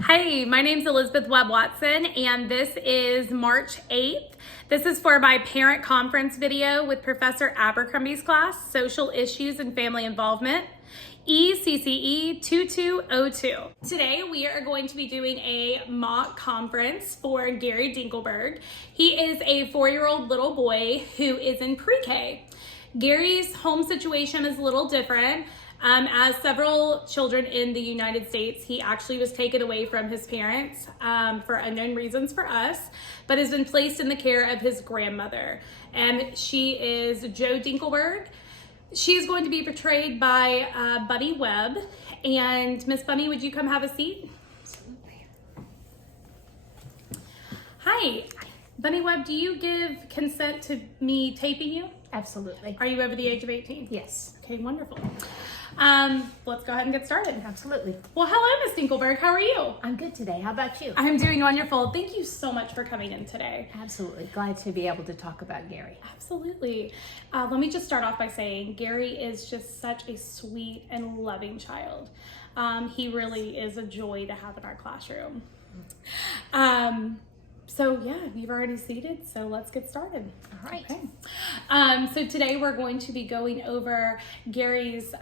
Hi, my name's Elizabeth Webb Watson, and this is March 8th. This is for my parent conference video with Professor Abercrombie's class, Social Issues and Family Involvement, ECCE 2202. Today we are going to be doing a mock conference for Gary Dinkelberg. He is a 4-year-old little boy who is in pre-K. Gary's home situation is a little different. As several children in the United States, he actually was taken away from his parents for unknown reasons for us, but has been placed in the care of his grandmother. And she is Jo Dinkelberg. She's going to be portrayed by Bunny Webb. And Miss Bunny, would you come have a seat? Absolutely. Hi, Bunny Webb, do you give consent to me taping you? Absolutely. Are you over the age of 18? Yes. Okay, wonderful. Let's go ahead and get started. Absolutely. Well, hello, Miss Dinkelberg. How are you? I'm good today. How about you? I'm doing wonderful. Thank you so much for coming in today. Absolutely. Glad to be able to talk about Gary. Absolutely. Let me just start off by saying Gary is just such a sweet and loving child. He really is a joy to have in our classroom. So yeah, you've already seated, so let's get started. All right. Okay. So today we're going to be going over Gary's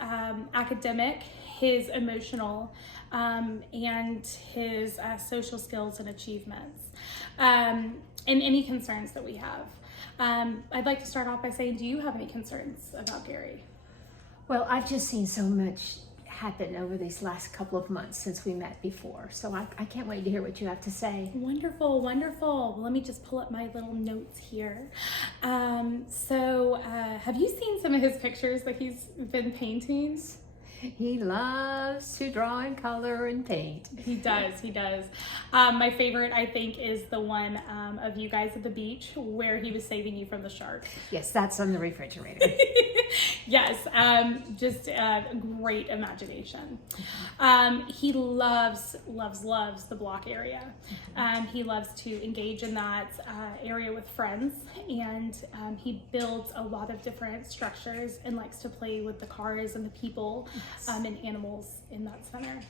academic, his emotional, and his social skills and achievements, and any concerns that we have. I'd like to start off by saying, do you have any concerns about Gary? Well, I've just seen so much happen over these last couple of months since we met before. So I can't wait to hear what you have to say. Wonderful, wonderful. Well, let me just pull up my little notes here. Have you seen some of his pictures that he's been painting? He loves to draw and color and paint. He does, he does. My favorite, I think, is the one of you guys at the beach where he was saving you from the shark. Yes, that's on the refrigerator. Yes, just great imagination. He loves the block area. He loves to engage in that area with friends, and he builds a lot of different structures and likes to play with the cars and the people and animals in that center.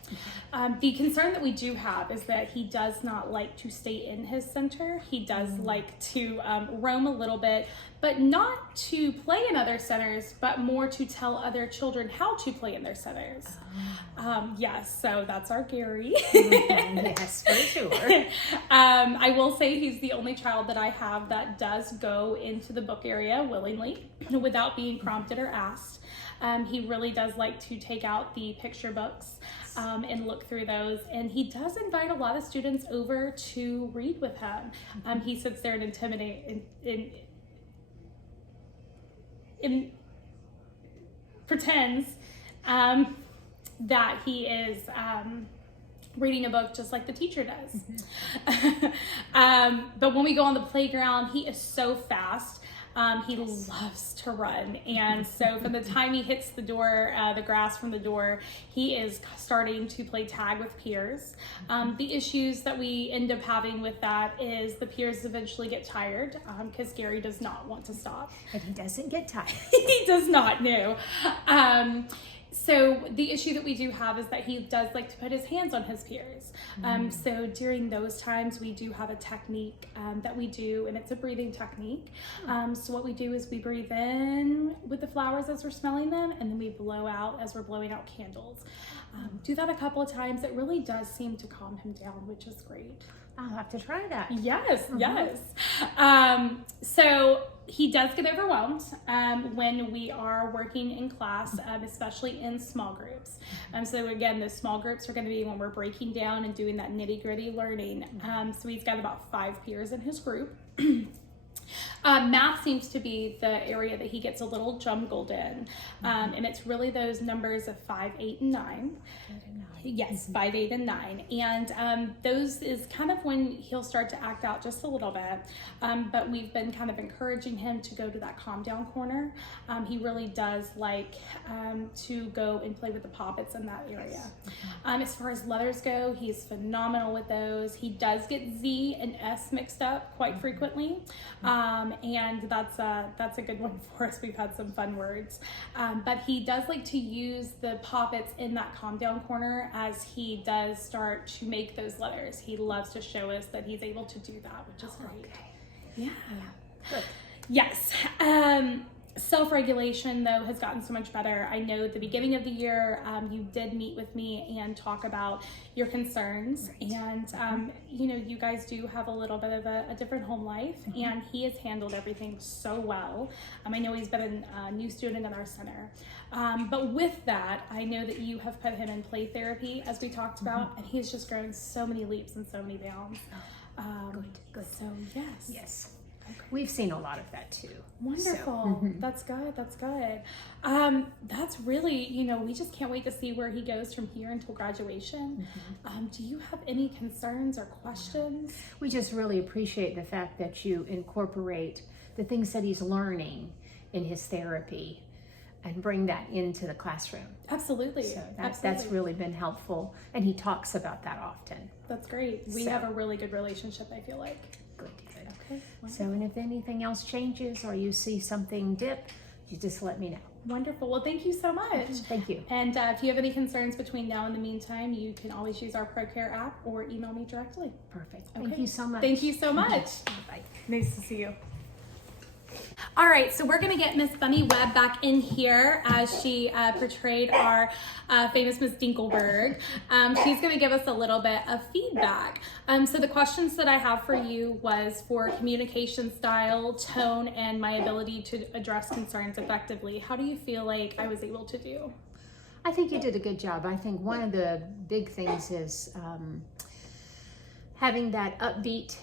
The concern that we do have is that he does not like to stay in his center. He does like to roam a little bit, but not to play in other centers, but more to tell other children how to play in their centers. Yes, so that's our Gary. Yes, for sure. I will say he's the only child that I have that does go into the book area willingly without being prompted or asked. He really does like to take out the picture books and look through those, and he does invite a lot of students over to read with him. He sits there and pretends that he is reading a book just like the teacher does. But when we go on the playground, he is so fast. He loves to run, and so from the time he hits the door, the grass from the door, he is starting to play tag with peers. The issues that we end up having with that is the peers eventually get tired because Gary does not want to stop. And he doesn't get tired. He does not, no. So the issue that we do have is that he does like to put his hands on his peers. So during those times, we do have a technique that we do, and it's a breathing technique. So what we do is we breathe in with the flowers as we're smelling them, and then we blow out as we're blowing out candles. Do that a couple of times. It really does seem to calm him down, which is great. I'll have to try that. Yes, yes. So he does get overwhelmed when we are working in class, especially in small groups. So again, those small groups are going to be when we're breaking down and doing that nitty-gritty learning. So he's got about 5 peers in his group. Math seems to be the area that he gets a little jumbled in, and it's really those numbers of 5, 8, and 9. Yes, 5, 8, and 9, and those is kind of when he'll start to act out just a little bit, but we've been kind of encouraging him to go to that calm down corner. He really does like to go and play with the poppets in that area. As far as letters go, he's phenomenal with those. He does get Z and S mixed up quite frequently. and that's a good one for us. We've had some fun words, but he does like to use the poppets in that calm down corner as he does start to make those letters. He loves to show us that he's able to do that, which is great. Okay. Yeah. Good. Yes. Self-regulation, though, has gotten so much better. I know at the beginning of the year, you did meet with me and talk about your concerns. And, you know, you guys do have a little bit of a different home life, and he has handled everything so well. I know he's been a new student in our center. But with that, I know that you have put him in play therapy, as we talked about, and he's just grown so many leaps and so many bounds. Good. So, yes. Yes. Okay. We've seen a lot of that too. Wonderful. So, That's good. That's good. That's really, you know, we just can't wait to see where he goes from here until graduation. Do you have any concerns or questions? We just really appreciate the fact that you incorporate the things that he's learning in his therapy and bring that into the classroom. Absolutely. So that's Absolutely. really been helpful, and he talks about that often. That's great. We So- have a really good relationship, I feel like. Good. Okay. So, and if anything else changes or you see something dip, you just let me know. Wonderful. Well, thank you so much. Thank you. And if you have any concerns between now and the meantime, you can always use our ProCare app or email me directly. Perfect. Okay. Thank you so much. Thank you so much. Bye. Nice to see you. All right, so we're gonna get Miss Bunny Webb back in here as she portrayed our famous Miss Dinkelberg. She's gonna give us a little bit of feedback. So the questions that I have for you was for communication style, tone, and my ability to address concerns effectively. How do you feel like I was able to do? I think you did a good job. I think one of the big things is having that upbeat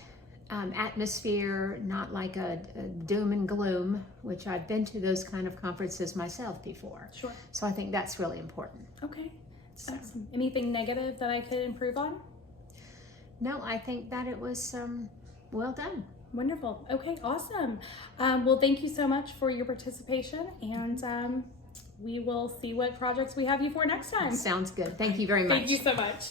atmosphere, not like a doom and gloom, which I've been to those kind of conferences myself before. Sure. So I think that's really important. Okay. So, Awesome. Anything negative that I could improve on? no, I think that it was well done. Wonderful. Okay, awesome. Well, thank you so much for your participation, and we will see what projects we have you for next time. Sounds good. Thank you very much. Thank you so much.